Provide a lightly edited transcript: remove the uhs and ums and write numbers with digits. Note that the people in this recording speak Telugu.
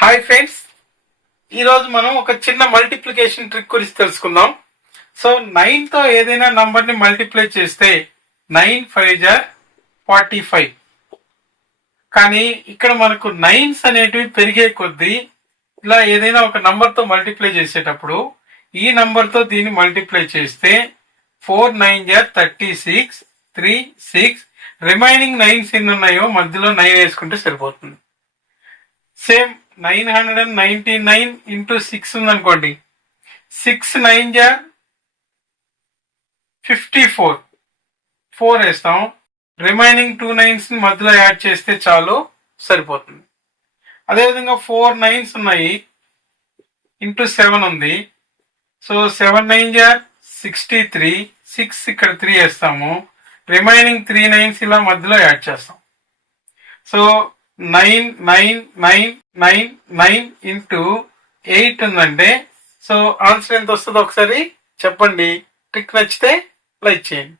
హాయ్ ఫ్రెండ్స్, ఈరోజు మనం ఒక చిన్న మల్టిప్లికేషన్ ట్రిక్ గురించి తెలుసుకుందాం. సో 9తో ఏదైనా నంబర్ని మల్టిప్లై చేస్తే 9 5 45. కానీ ఇక్కడ మనకు నైన్స్ అనేటివి పెరిగే కొద్దీ ఇలా ఏదైనా ఒక నంబర్తో మల్టిప్లై చేసేటప్పుడు ఈ నంబర్తో దీన్ని మల్టిప్లై చేస్తే 4 9 36 3 6. రిమైనింగ్ నైన్స్ ఎన్ని ఉన్నాయో మధ్యలో 9 వేసుకుంటే సరిపోతుంది. సేమ్ 999 ఇంటూ 6 ఉందనుకోండి, 6 9 54, 4 వేస్తాం. రిమైనింగ్ 2 9s మధ్యలో యాడ్ చేస్తే చాలు, సరిపోతుంది. అదేవిధంగా 4 9s ఉన్నాయి, ఇంటూ 7 ఉంది. సో 7 9 63, 6 ఇక్కడ 3 వేస్తాము. రిమైనింగ్ 3 9s ఇలా మధ్యలో యాడ్ చేస్తాం. సో 9 9 9 9 9 ఇంటూ 8 ఉందంటే, సో ఆన్సర్ ఎంత వస్తుందో ఒకసారి చెప్పండి. ట్రిక్ నచ్చితే లైక్ చేయండి.